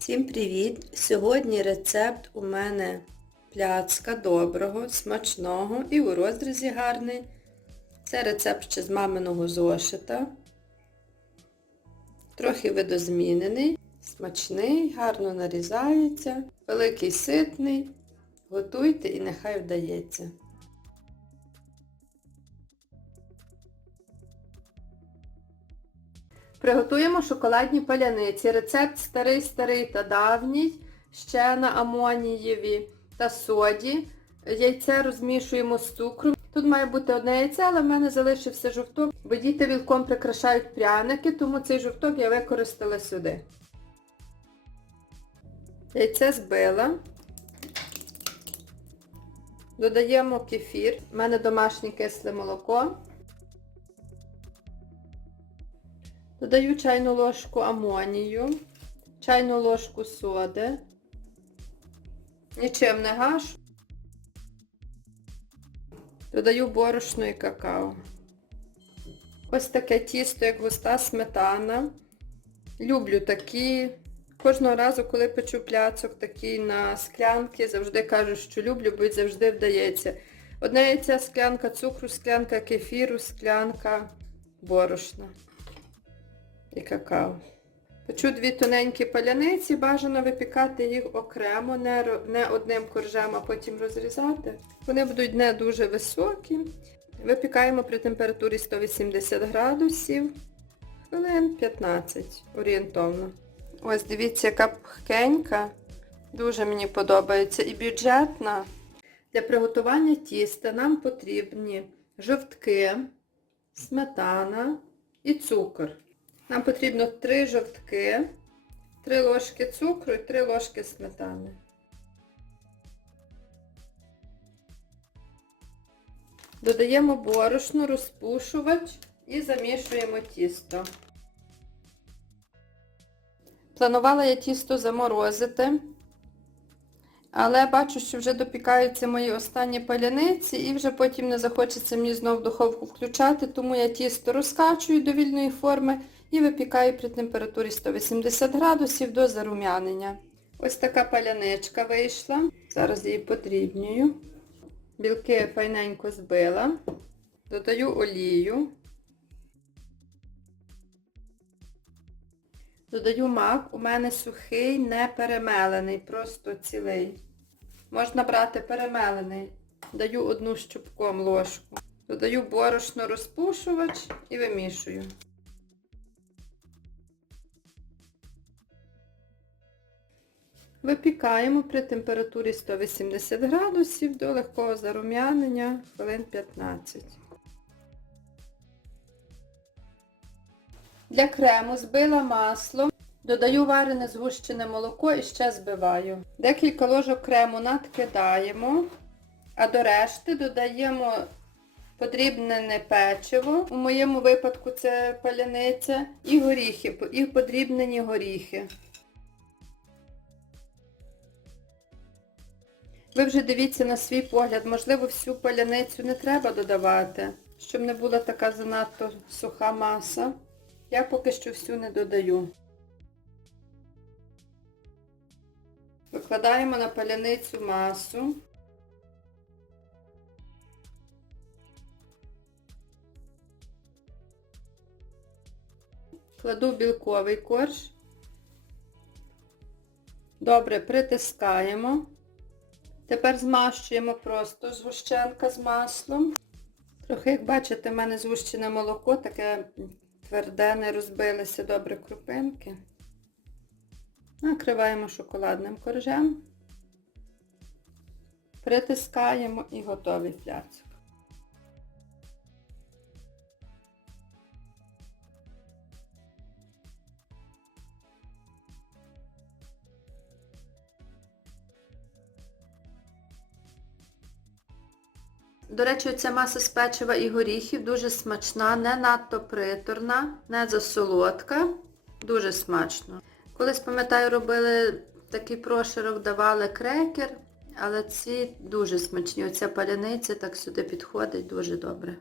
Всім привіт! Сьогодні рецепт у мене пляцка доброго, смачного і у розрізі гарний. Це рецепт ще з маминого зошита. Трохи видозмінений, смачний, гарно нарізається, великий ситний. Готуйте і нехай вдається. Приготуємо шоколадні паляниці. Рецепт старий-старий та давній, ще на амонієві та соді. Яйце розмішуємо з цукром. Тут має бути одне яйце, але в мене залишився жовток, бо діти вілком прикрашають пряники, тому цей жовток я використала сюди. Яйце збила. Додаємо кефір. У мене домашнє кисле молоко. Додаю чайну ложку амонію, чайну ложку соди. Нічим не гашу. Додаю борошно і какао. Ось таке тісто, як густа сметана. Люблю такі. Кожного разу, коли печу пляцок такий на склянки, завжди кажу, що люблю, бо завжди вдається. Одне яйця склянка цукру, склянка кефіру, склянка борошна і какао. Печу дві тоненькі паляниці, бажано випікати їх окремо, не одним коржем, а потім розрізати. Вони будуть не дуже високі. Випікаємо при температурі 180 градусів. Хвилин 15 орієнтовно. Ось дивіться, яка пхкенька. Дуже мені подобається і бюджетна. Для приготування тіста нам потрібні жовтки, сметана і цукор. Нам потрібно 3 жовтки, 3 ложки цукру і 3 ложки сметани. Додаємо борошно, розпушувач і замішуємо тісто. Планувала я тісто заморозити, але бачу, що вже допікаються мої останні паляниці і вже потім не захочеться мені знову духовку включати, тому я тісто розкачую до вільної форми і випікаю при температурі 180 градусів до зарум'янення. Ось така паляничка вийшла. Зараз її подрібнюю. Білки файненько збила. Додаю олію. Додаю мак. У мене сухий, не перемелений, просто цілий. Можна брати перемелений. Даю одну щупком ложку. Додаю борошно розпушувач і вимішую. Випікаємо при температурі 180 градусів до легкого зарум'янення хвилин 15. Для крему збила масло, додаю варене згущене молоко і ще збиваю. Декілька ложок крему надкидаємо, а до решти додаємо подрібнене печиво, у моєму випадку це паляниця, і горіхи, і подрібнені горіхи. Ви вже дивіться на свій погляд, можливо, всю паляницю не треба додавати, щоб не була така занадто суха маса. Я поки що всю не додаю. Викладаємо на паляницю масу. Кладу білковий корж. Добре притискаємо. Тепер змащуємо просто згущенка з маслом. Трохи, як бачите, в мене згущене молоко, таке тверде, не розбилися добре крупинки. Накриваємо шоколадним коржем. Притискаємо і готовий пляцок. До речі, оця маса з печива і горіхів дуже смачна, не надто приторна, не засолодка, дуже смачно. Колись, пам'ятаю, робили такий проширок, давали крекер, але ці дуже смачні. Оця паляниця так сюди підходить дуже добре.